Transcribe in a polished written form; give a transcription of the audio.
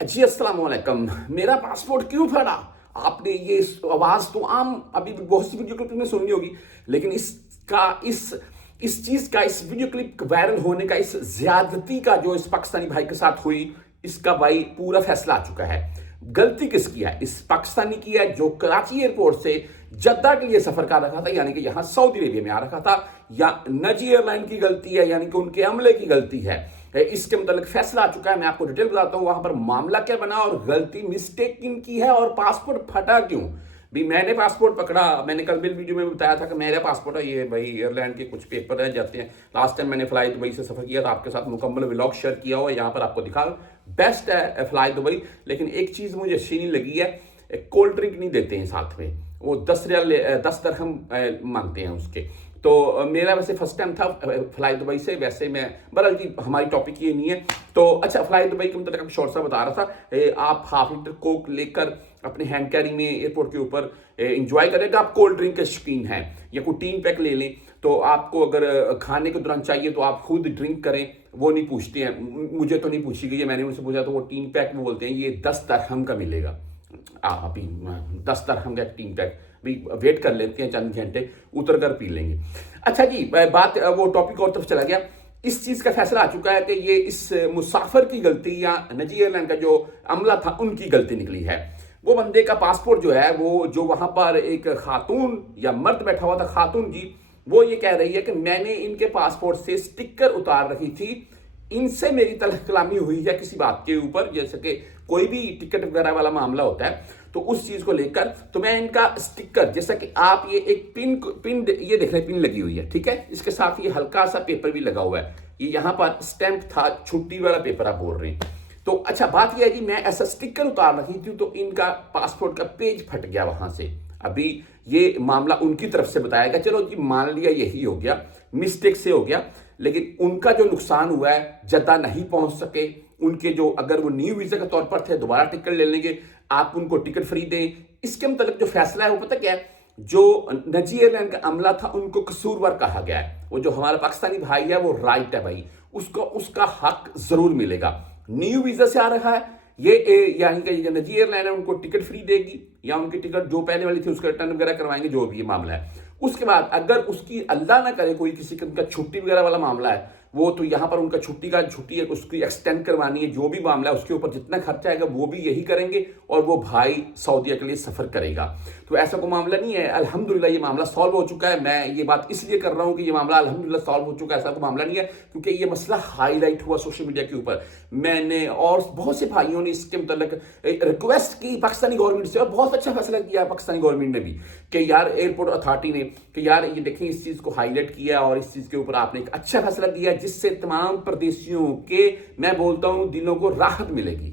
जी अस्सलाम वालेकुम। मेरा पासपोर्ट क्यों फटा? आपने ये आवाज़ तो आम अभी बहुत सी वीडियो क्लिप में सुनी होगी, लेकिन इस चीज़ का, इस वीडियो क्लिप वायरल होने का, इस ज़्यादती का जो इस पाकिस्तानी भाई के साथ हुई, इसका भाई पूरा फैसला आ चुका है। गलती किसकी है? इस पाकिस्तानी की है जो कराची एयरपोर्ट से जद्दा के लिए सफ़र कर रखा था, यानी कि यहाँ सऊदी अरेबिया में आ रखा था, या निजी एयरलाइन की गलती है, यानी कि उनके अमले की गलती है। इसके मतलब फैसला आ चुका है। मैं आपको डिटेल बताता हूं वहां पर मामला क्या बना और गलती मिस्टेक किन की है और पासपोर्ट फटा क्यों। भी मैंने पासपोर्ट पकड़ा, मैंने कल भी वीडियो में बताया था कि मेरा पासपोर्ट है, ये भाई एयरलाइन के कुछ पेपर रह जाते हैं। लास्ट टाइम मैंने फ्लाई दुबई से सफर किया था, आपके साथ मुकम्मल व्लॉग शेयर किया हुआ है, यहाँ पर आपको दिखा। बेस्ट है फ्लाई दुबई, लेकिन एक चीज मुझे अच्छी नहीं लगी है, कोल्ड ड्रिंक नहीं देते हैं साथ में, वो 10 दरहम मांगते हैं उसके। तो मेरा वैसे फर्स्ट टाइम था फ्लाई दुबई से। वैसे मैं बहरहाल जी हमारी टॉपिक ये नहीं है। तो अच्छा, फ्लाई दुबई के मतलब शॉर्ट सा बता रहा था, आप हाफ लीटर कोक लेकर अपने हैंड कैरी में एयरपोर्ट के ऊपर इंजॉय करेगा। आप कोल्ड ड्रिंक के शौकीन हैं या कोई टीन पैक ले लें, तो आपको अगर खाने के दौरान चाहिए तो आप खुद ड्रिंक करें, वो नहीं पूछते हैं। मुझे तो नहीं पूछी गई है, मैंने उनसे पूछा तो वो टीन पैक में बोलते हैं ये 10 दरहम का मिलेगा। अभी 10 दरहम का टीन पैक भी वेट कर लेते हैं, चंद घंटे उतर कर पी लेंगे। अच्छा जी, बात वो टॉपिक और तरफ चला गया। इस चीज का फैसला आ चुका है कि ये इस मुसाफिर की गलती या निजी एयरलाइन का जो अमला था उनकी गलती निकली है। वो बंदे का पासपोर्ट जो है, वो जो वहां पर एक खातून या मर्द बैठा हुआ था, खातून जी, वो ये कह रही है कि मैंने इनके पासपोर्ट से स्टिकर उतार रखी थी, इनसे मेरी तलख कलामी हुई है किसी बात के ऊपर, जैसे कि कोई भी टिकट वगैरह वाला मामला होता है, तो उस चीज को लेकर तो मैं इनका स्टिकर, जैसा कि आप ये एक पिन ये देख रहे हैं, पिन लगी हुई है, ठीक है, इसके साथ ये हल्का सा पेपर भी लगा हुआ है, ये यहां पर स्टैंप था, छुट्टी वाला पेपर आप बोल रहे हैं। तो अच्छा, बात यह है कि मैं ऐसा स्टिकर उतार रखी थी तो इनका पासपोर्ट का पेज फट गया वहां से। अभी ये मामला उनकी तरफ से बताया गया, चलो जी मान लिया यही हो गया, मिस्टेक से हो गया, लेकिन उनका जो नुकसान हुआ है, जद्दा नहीं पहुंच सके, उनके जो अगर वो न्यू वीजा के तौर पर थे दोबारा टिकट ले लेंगे, आप उनको टिकट फ्री दें। इसके मतलब जो फैसला है वो पता क्या है, जो निजी एयरलाइन का अमला था उनको कसूरवार कहा गया है। वो जो हमारा पाकिस्तानी भाई है वो राइट है भाई, उसको उसका हक जरूर मिलेगा। न्यू वीजा से आ रहा है ये, यानी कि निजी एयरलाइन है उनको टिकट फ्री देगी, या उनकी टिकट जो पहले वाली थी उसका रिटर्न वगैरह करवाएंगे, जो भी ये मामला है। उसके बाद अगर उसकी अल्लाह ना करे कोई किसी का छुट्टी वगैरह वाला मामला है, वो तो यहां पर उनका छुट्टी है उसकी एक्सटेंड करवानी है, जो भी मामला है उसके ऊपर जितना खर्चा आएगा वो भी यही करेंगे, और वो भाई सऊदीया के लिए सफर करेगा। तो ऐसा कोई मामला नहीं है, अल्हम्दुलिल्लाह ये मामला सॉल्व हो चुका है। मैं ये बात इसलिए कर रहा हूं कि ये मामला अल्हम्दुलिल्लाह सॉल्व हो चुका है, ऐसा कोई मामला नहीं है, क्योंकि ये मसला हाईलाइट हुआ सोशल मीडिया के ऊपर। मैंने और बहुत से भाइयों ने इसके मतलब रिक्वेस्ट की पाकिस्तानी गवर्नमेंट से, और बहुत अच्छा फैसला किया पाकिस्तानी गवर्नमेंट ने भी, कि यार एयरपोर्ट अथॉरिटी ने, कि यार ये देखिए इस चीज को हाईलाइट किया और इस चीज के ऊपर आपने एक अच्छा फैसला किया, जिससे तमाम प्रदेशियों के, मैं बोलता हूं, दिलों को राहत मिलेगी।